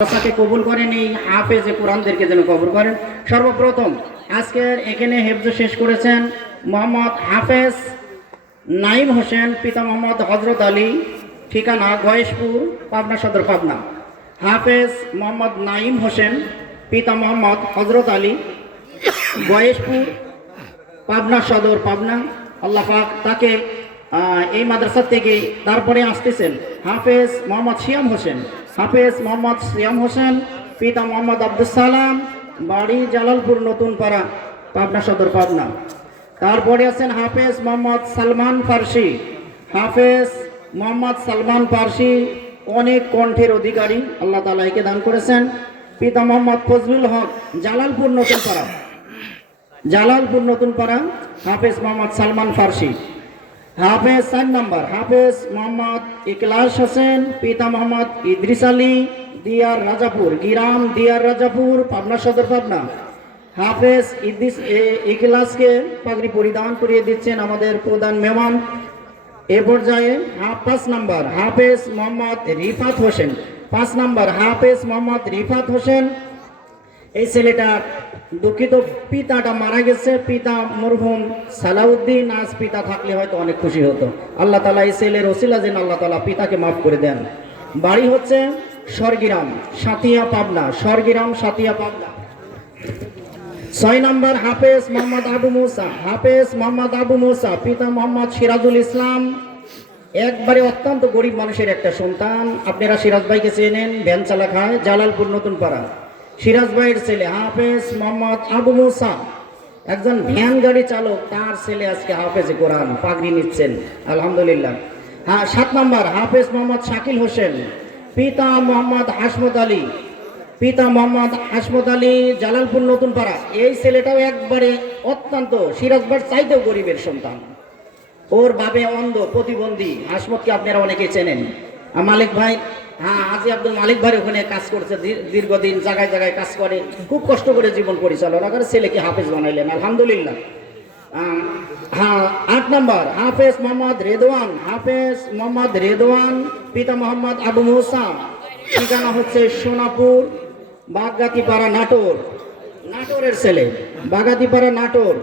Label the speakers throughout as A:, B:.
A: মাদ্রাসাকে কবুল করেন এই হাফেজে কোরআনদেরকে যেন কবুল করেন। সর্বপ্রথম, আজকের এখানে হেফজ শেষ করেছেন মোহাম্মদ হাফেজ নাইম হোসেন, পিতা মোহাম্মদ হজরত আলী, ঠিকানা গয়েশপুর, পাবনা সদর পাবনা। হাফেজ মোহাম্মদ নাইম হোসেন, পিতা মোহাম্মদ হজরত আলী, গয়েশপুর, পাবনা সদর পাবনা। আল্লাহ পাক তাকে এই মাদ্রাসা থেকে তারপরে আসতেছেন হাফেজ মোহাম্মদ শিয়াম হোসেন। হাফেজ মোহাম্মদ শিয়াম হোসেন, পিতা মোহাম্মদ আব্দুল সালাম, বাড়ি জালালপুর নতুন পাড়া পাবনা সদর পাবনা। তারপরে আছেন হাফেজ মোহাম্মদ সালমান ফার্সি। হাফেজ মোহাম্মদ সালমান ফার্সি অনেক কণ্ঠের অধিকারী, আল্লাহ তালা একে দান করেছেন। পিতা মোহাম্মদ ফজলুল হক, জালালপুর নতুন পাড়া জালালপুর নতুন পাড়া হাফেজ মোহাম্মদ সালমান ফার্সি। হাফেজ চার নম্বর, হাফেজ মোহাম্মদ ইকলাস হোসেন, পিতা মোহাম্মদ ইদ্রিস আলী, দিয়ার রাজাপুর, গিরাম দিয়ার রাজাপুর, পাবনা সদর পাবনা। হাফেজ ইদ্রিস ইকলাসকে পাগড়ি পরিধান করিয়ে দিচ্ছেন আমাদের প্রধান মেহমান। এ পর্যায়ে পাঁচ নম্বর, হাফেজ মোহাম্মদ রিফাত হোসেন। পাঁচ নম্বর, হাফেজ মোহাম্মদ রিফাত হোসেন। এই ছেলেটা দুঃখিত, পিতাটা মারা গেছে, পিতা মরহুম সালাউদ্দিন, আজ পিতা থাকলে হয়তো অনেক খুশি হতো। আল্লাহ তালা এই ছেলের ওসিলা যেন আল্লাহ তালা পিতাকে মাফ করে দেন। বাড়ি হচ্ছে স্বর্গিরাম, সাতিয়া পাবনা, স্বর্গিরাম সাতিয়া পাবনা। ছয় নম্বর হাফেজ মোহাম্মদ আবু মুসা, হাফেজ মোহাম্মদ আবু মুসা, পিতা মোহাম্মদ সিরাজুল ইসলাম। একবারে অত্যন্ত গরিব মানুষের একটা সন্তান। আপনারা সিরাজ ভাইকে চেনেন, ভ্যান চালা খায় জালালপুর নতুন পাড়া সিরাজ ভাইয়ের ছেলে হাফেজ মোহাম্মদ আবু মুসা। একজন ভ্যান গাড়ি চালক, তার ছেলে আজকে হাফেজ কোরআন পাগড়ি নিচ্ছেন। আলহামদুলিল্লাহ। হ্যাঁ সাত নম্বর, হাফেজ মোহাম্মদ শাকিল হোসেন। পিতা মোহাম্মদ হাসমত আলী। পিতা মোহাম্মদ হাসমত আলী, জালালপুর নতুন পাড়া এই ছেলেটাও একবারে অত্যন্ত সিরাজবার চাইতেও গরিবের সন্তান। ওর বাবে অন্ধ, প্রতিবন্ধী। হাসমতকে আপনারা অনেকে চেনেন। মালিক ভাই হ্যাঁ আজি আব্দুল মালিক ভাই ওখানে কাজ করছে, দীর- দীর্ঘদিন জায়গায় জায়গায় কাজ করে। খুব কষ্ট করে জীবন পরিচালনা করে, ছেলেকে হাফেজ বানাইলেন, আলহামদুলিল্লাহ। হ্যাঁ আট নম্বর, হাফেজ মোহাম্মদ রেদওয়ান, হাফেজ মোহাম্মদ রেদওয়ান, পিতা মোহাম্মদ আবু মুসা। ঠিকানা হচ্ছে সোনাপুর বাগাতিপাড়া নাটোর। নাটোরের ছেলে বাগাতিপাড়া নাটোর।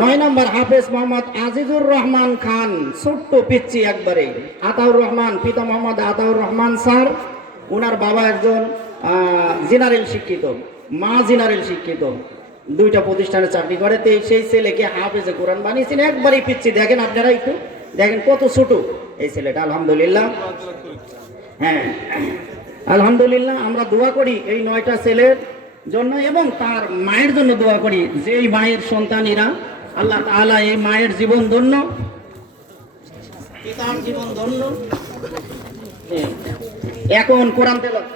A: নয় নম্বর হাফেজ মোহাম্মদ আজিজুর রহমান খান, ছোট্ট পিচ্ছি একবারে। আতাউর রহমান, পিতা মোহাম্মদ আতাউর রহমান স্যার ওনার বাবা একজন জেনারেল শিক্ষিত, মা জেনারেল শিক্ষিত। দুইটা প্রতিষ্ঠানে চাকরি করে, তো সেই ছেলেকে হাফেজে কোরআন বানিয়েছেন। একবারেই পিচ্ছি দেখেন আপনারা একটু, দেখেন কত ছোট এই ছেলেটা, আলহামদুলিল্লাহ। হ্যাঁ আলহামদুলিল্লাহ, আমরা দোয়া করি এই নয়টা ছেলের জন্য এবং তার মায়ের জন্য দোয়া করি যে এই মায়ের সন্তানেরা আল্লাহ তালা এই মায়ের জীবন ধন্য। পিতার জীবন ধন্য। হ্যাঁ। এখন কোরআন তেলাওয়াত।